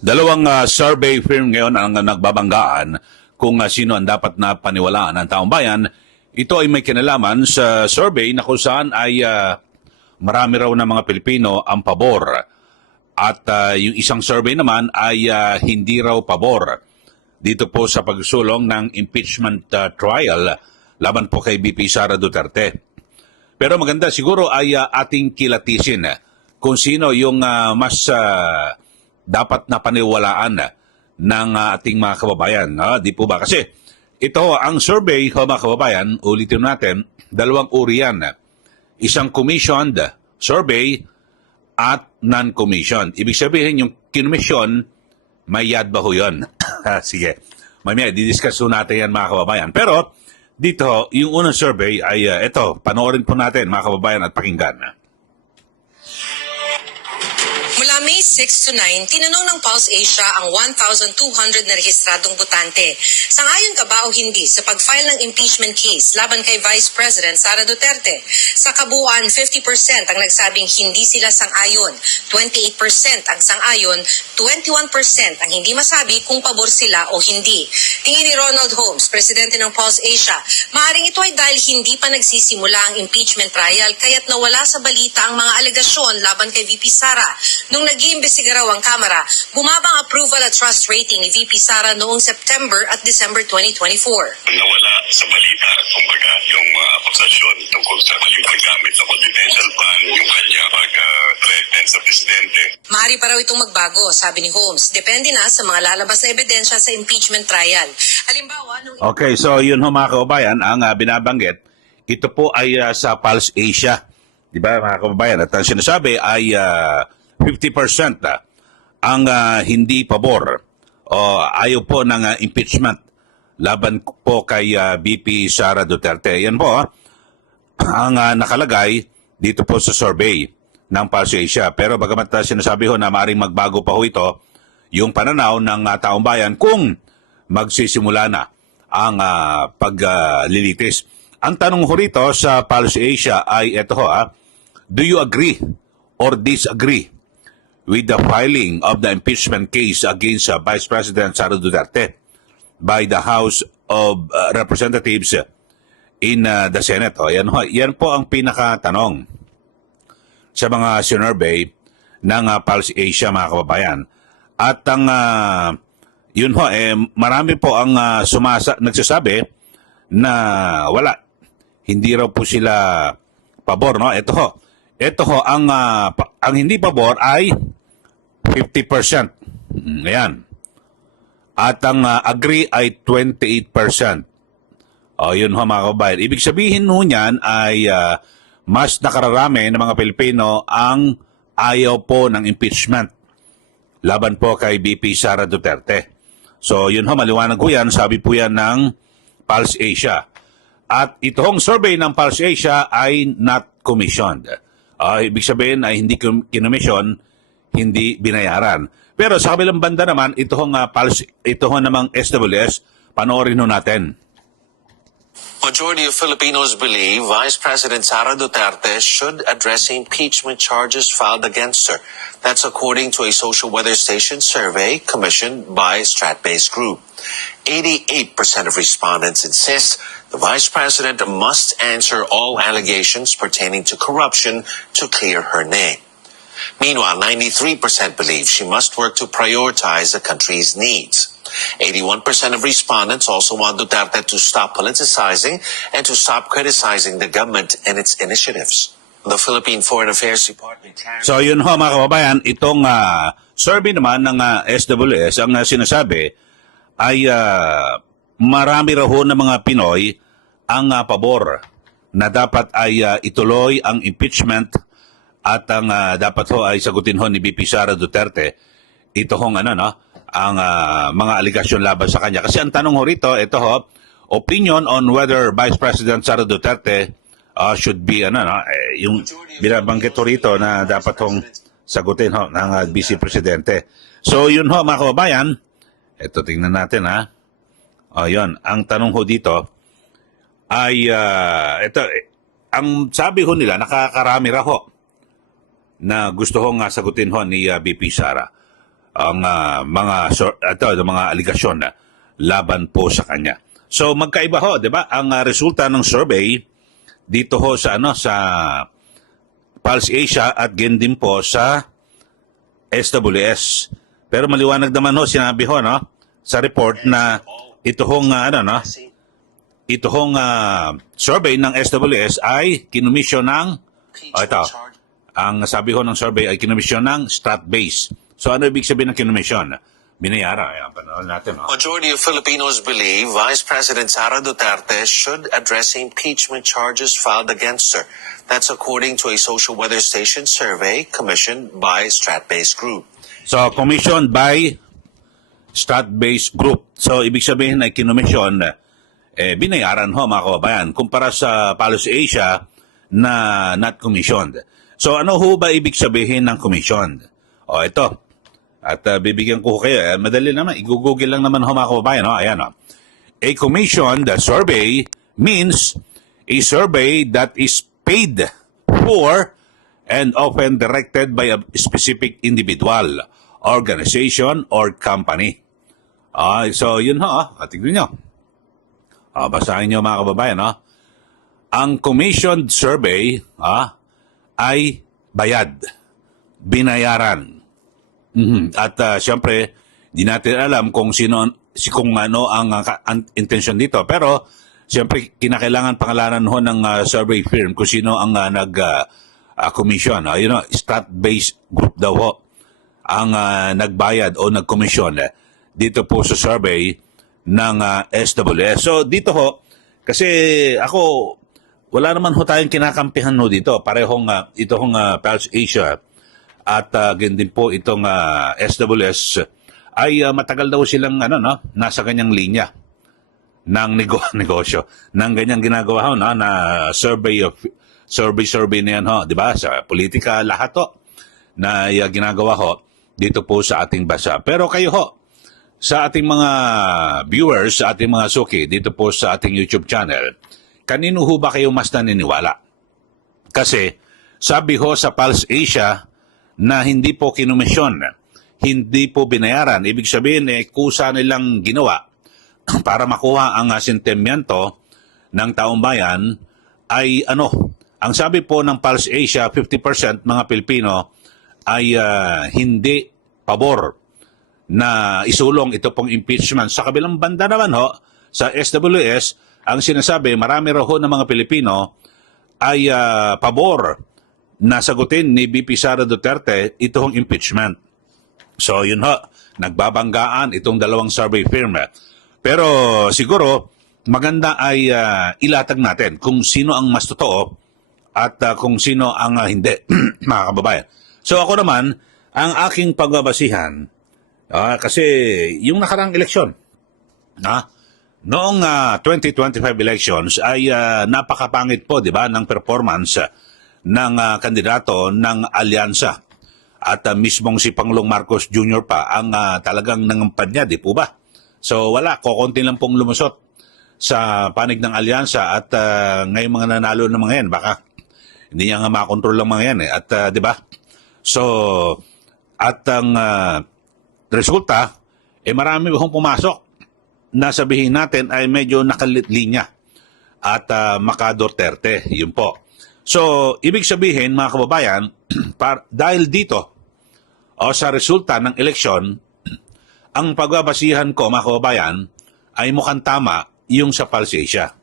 Dalawang survey firm ngayon ang nagbabanggaan kung sino ang dapat na paniwalaan ng taong bayan. Ito ay may kinalaman sa survey na kung saan ay marami raw na mga Pilipino ang pabor. At yung isang survey naman ay hindi raw pabor dito po sa pagsulong ng impeachment trial laban po kay BP Sara Duterte. Pero maganda siguro ay ating kilatisin kung sino yung mas dapat na paniwalaan ng ating mga kababayan. Di po ba? Kasi ito, ang survey, mga kababayan, ulitin natin, dalawang uri yan. Isang commissioned survey at non-commissioned. Ibig sabihin, yung kinumisyon, may yadba ho yun. Sige. Mamaya, didiscuss ho natin yan, mga kababayan. Pero, dito, yung unang survey ay, ito, panoorin po natin, mga kababayan, at pakinggan. Mula May 6 to 9, tinanong ng Pulse Asia ang 1,200 na rehistradong botante. Sangayon ka ba o hindi sa pag-file ng impeachment case laban kay Vice President Sara Duterte? Sa kabuuan, 50% ang nagsabing hindi sila sang-ayon, 28% ang sang-ayon, 21% ang hindi masabi kung pabor sila o hindi. Tingin ni Ronald Holmes, presidente ng Pulse Asia, maaaring ito ay dahil hindi pa nagsisimula ang impeachment trial kaya't nawala sa balita ang mga alegasyon laban kay VP Sara. Nung nag-iimbestiga raw ang Kamara, bumaba ang approval at trust rating ni VP Sara noong September at December 2024. Nawala sa balita, kumbaga, yung akusasyon tungkol sa maling paggamit ng confidential fund, yung kanya pag-threaten sa presidente. Maaari pa raw itong magbago, sabi ni Holmes. Depende na sa mga lalabas na ebidensya sa impeachment trial. Halimbawa, nung... Okay, so yun ho mga kababayan, ang binabanggit, ito po ay sa Pulse Asia. Di ba mga kababayan? At ang sinasabi ay 50% ang hindi pabor o ayaw po ng impeachment laban po kay BP Sara Duterte. Yan po ang nakalagay dito po sa survey ng Pulse Asia. Pero bagamat sinasabi ho na maaaring magbago pa ho ito yung pananaw ng taong bayan kung magsisimula na ang paglilitis. Ang tanong ho rito sa Pulse Asia ay ito ho, do you agree or disagree with the filing of the impeachment case against Vice President Sara Duterte by the House of Representatives in the Senate? Yan po ang pinakatanong sa mga sinurvey ng Pulse Asia, mga kababayan. At ang yun ho, marami po ang nagsasabi na wala. Hindi raw po sila pabor, no? Ito ho, ang hindi pabor ay 50%. Ayan. At ang agree ay 28%. O, yun ho mga kababayan. Ibig sabihin ho niyan ay mas nakararami ng mga Pilipino ang ayaw po ng impeachment laban po kay BP Sara Duterte. So, yun ho, maliwanag ho yan. Sabi po yan ng Pulse Asia. At itong survey ng Pulse Asia ay not commissioned. Ibig sabihin ay hindi kinomisyon, hindi binayaran. Pero sa kabilang banda naman, ito namang SWS, panoorin ho natin. Majority of Filipinos believe Vice President Sara Duterte should address impeachment charges filed against her. That's according to a social weather station survey commissioned by Stratbase Group. 88% of respondents insist the Vice President must answer all allegations pertaining to corruption to clear her name. Meanwhile, 93% believe she must work to prioritize the country's needs. 81% of respondents also want Duterte to stop politicizing and to stop criticizing the government and its initiatives. The Philippine Foreign Affairs Department... So yun ho mga kababayan, itong survey naman ng SWS, ang sinasabi ay marami raw ho ng mga Pinoy ang pabor na dapat ay ituloy ang impeachment at ang dapat ho ay sagutin ho ni BP Sara Duterte ito hong ang mga aligasyon laban sa kanya. Kasi ang tanong ho rito, ito ho, opinion on whether Vice President Sara Duterte should be, yung binabanggit ho rito na dapat hong sagutin ho ng Vice Presidente. So yun ho mga kababayan, ito tingnan natin yun, ang tanong ho dito ay, ito, ang sabi ho nila, nakakarami raw ho na gusto hong sagutin ho ni BP Sara. ang mga aligasyon na laban po sa kanya. So magkaiba ho, 'di ba? Ang resulta ng survey dito ho sa sa Pulse Asia at din po sa SWS. Pero maliwanag naman ho, sinabi ho no sa report na ito hong ito hong survey ng SWS ay kinomisyon ng ang sabi ho ng survey ay kinomisyon ng Stratbase. So ano ibig sabihin ng kinomisyon? Binayaran. Ayan, panahon natin. No? Majority of Filipinos believe Vice President Sara Duterte should address impeachment charges filed against her. That's according to a social weather station survey commissioned by Stratbase Group. So commissioned by Stratbase Group. So ibig sabihin ay kinomisyon, binayaran ho mga kababayan. Kumpara sa Pulse Asia na not commissioned. So ano ho ba ibig sabihin ng commissioned? O ito. At bibigyan ko kayo, madali naman, i-google lang naman ho mga kababayan. No? Ayan, no? A commissioned survey means a survey that is paid for and often directed by a specific individual, organization, or company. So yun ho, tignan nyo. Basahin nyo mga kababayan. No? Ang commissioned survey ay bayad, binayaran. At siyempre, di natin alam kung kung ano ang intention dito. Pero siyempre, kinakailangan pangalanan ho ng survey firm kung sino ang nag-commission. Strat-based group daw ho ang nagbayad o nag-commission dito po sa survey ng SWS. So dito ho, kasi ako, wala naman ho tayong kinakampihan ho dito. Parehong ito hong Pulse Asia at din po itong SWS ay matagal daw silang nasa ganyang linya ng negosyo, ng ganyang ginagawa ho na survey na yan ho, di ba? Sa politika lahat ho na ginagawa ho dito po sa ating bansa. Pero kayo ho, sa ating mga viewers, sa ating mga suki dito po sa ating YouTube channel, kanino ho ba kayo mas naniniwala? Kasi sabi ho sa Pulse Asia na hindi po kinomisyon, hindi po binayaran. Ibig sabihin, kusa nilang ginawa para makuha ang sentimiento ng taong bayan ay ang sabi po ng Pulse Asia, 50% mga Pilipino ay hindi pabor na isulong ito pong impeachment. Sa kabilang banda naman ho, sa SWS, ang sinasabi, marami raw ho ng mga Pilipino ay pabor na sagutin ni VP Sara Duterte itong impeachment. So yun ho, nagbabanggaan itong dalawang survey firm. Pero siguro maganda ay ilatag natin kung sino ang mas totoo at kung sino ang hindi, mga kababayan. So ako naman, ang aking pagbabasihan, kasi yung nakarang eleksyon, noong 2025 elections ay napakapangit po, di ba, ng performance ng kandidato ng alyansa. At mismong si Pangulong Marcos Jr. pa ang talagang nangampad niya, di po ba? So wala, kukunti lang pong lumusot sa panig ng alyansa at ngayong mga nanalo ng mga yan, baka hindi niya nga makontrol ang mga yan. At di ba? So, at ang resulta, marami hong pumasok na sabihin natin ay medyo nakalinya at maka-Duterte. Yun po. So, ibig sabihin, mga kababayan, dahil dito, sa resulta ng eleksyon, ang pagbabasihan ko, mga kababayan, ay mukhang tama yung sa Pulse Asia.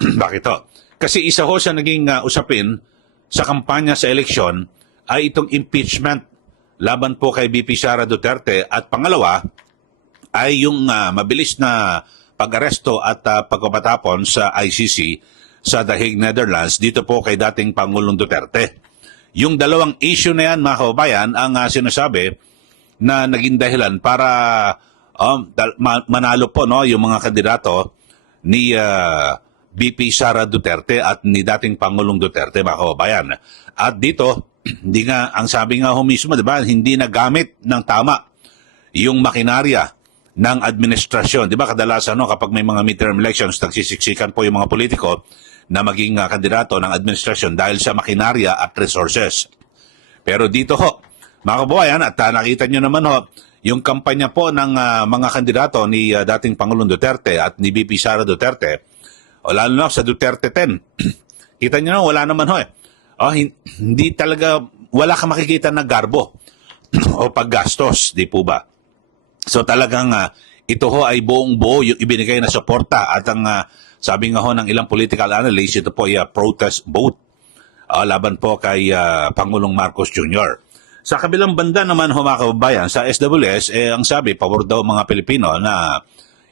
Bakit to? Kasi isa ho sa naging usapin sa kampanya sa eleksyon ay itong impeachment laban po kay VP Sara Duterte at pangalawa ay yung mabilis na pag-aresto at pagpapatapon sa ICC sa The Hague, Netherlands, dito po kay dating Pangulong Duterte. Yung dalawang issue na yan, mga kababayan, ang sinasabi na naging dahilan para manalo po yung mga kandidato ni VP Sara Duterte at ni dating Pangulong Duterte, mga kababayan. At dito, hindi nga, ang sabi nga ho mismo, di ba, hindi nagamit ng tama yung makinarya ng administrasyon. Di ba, kadalasan kapag may mga midterm elections, nagsisiksikan po yung mga politiko na maging kandidato ng administrasyon dahil sa makinarya at resources. Pero dito ho, mga kababayan, at nakita nyo naman ho, yung kampanya po ng mga kandidato ni dating Pangulong Duterte at ni VP Sara Duterte, o lalo na sa Duterte 10. Kita nyo na, wala naman ho eh. Hindi talaga, wala ka makikita na garbo o paggastos, di po ba? So talagang ito ho ay buong buo yung ibinigay na suporta at ang sabi nga ho ng ilang political analysts, ito po ay protest vote laban po kay Pangulong Marcos Jr. Sa kabilang banda naman ho mga kababayan, sa SWS, ang sabi, pabor daw mga Pilipino na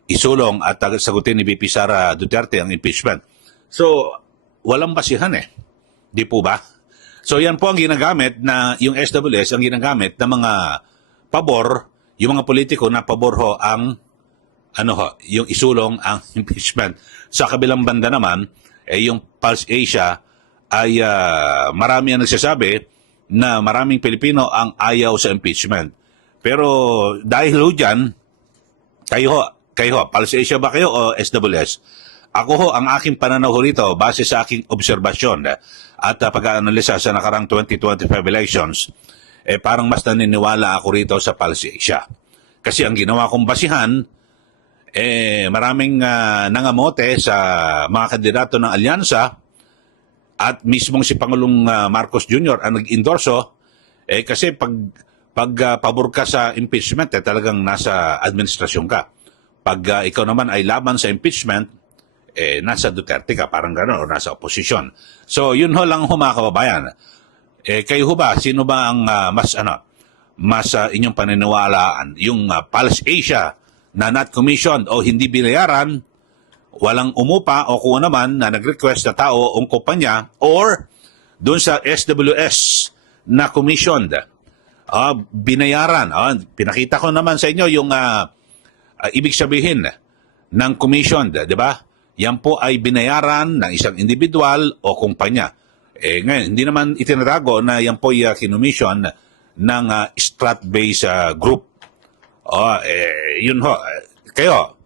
isulong at sagutin ni VP Sara Duterte ang impeachment. So, walang basihan eh. Di po ba? So, yan po ang ginagamit na, yung SWS, ang ginagamit ng mga pabor, yung mga politiko na pabor ho ang, yung isulong ang impeachment. Sa kabilang banda naman, yung Pulse Asia ay marami ang nagsasabi na maraming Pilipino ang ayaw sa impeachment. Pero dahil ho dyan, kayo, Pulse Asia ba kayo o SWS? Ako ho, ang aking pananaw ho rito, base sa aking obserbasyon at pag-aanalisa sa nakarang 2025 elections, parang mas naniniwala ako rito sa Pulse Asia. Kasi ang ginawa kong basihan, maraming nangamote sa mga kandidato ng alyansa, at mismong si Pangulong Marcos Jr. ang nag-endorso, kasi pag pabor ka sa impeachment, talagang nasa administrasyon ka. Pag ikaw naman ay laban sa impeachment, nasa Duterte ka, parang gano'n, o nasa oposisyon. So, yun ho lang ho mga kababayan. Kayo ho ba, sino ba ang mas inyong paniniwalaan? Yung Pulse Asia na not commissioned o hindi binayaran, walang umupa o kung naman na nag-request na tao o kumpanya, or doon sa SWS na commissioned, binayaran. Pinakita ko naman sa inyo yung ibig sabihin ng commissioned, di ba? Yan po ay binayaran ng isang individual o kumpanya. Ngayon, hindi naman itinatago na yan po ay kinumission ng strat-based group. Yun ho. Kayo,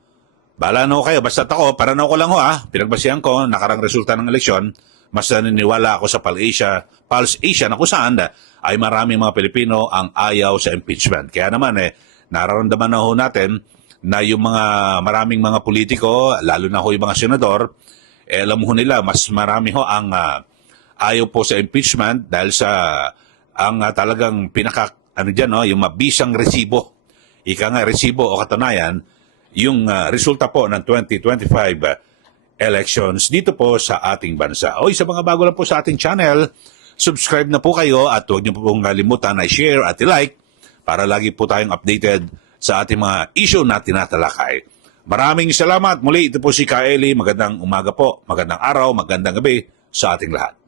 bahala na ho kayo. Basta ako, paranaw ko lang ho pinagbasihan ko, nakarang resulta ng eleksyon, mas naniniwala ako sa Pulse Asia na kung saan ay maraming mga Pilipino ang ayaw sa impeachment. Kaya naman nararamdaman na ho natin na yung maraming mga politiko, lalo na ho yung mga senador, alam ho nila, mas marami ho ang ayaw po sa impeachment dahil sa ang talagang yung mabisang resibo. Ika nga, resibo o katunayan, yung resulta po ng 2025 elections dito po sa ating bansa. Sa mga bago lang po sa ating channel, subscribe na po kayo at huwag niyo po pong kalimutan na i-share at i-like para lagi po tayong updated sa ating mga issue na tinatalakay. Maraming salamat. Muli, ito po si Kaeli. Magandang umaga po, magandang araw, magandang gabi sa ating lahat.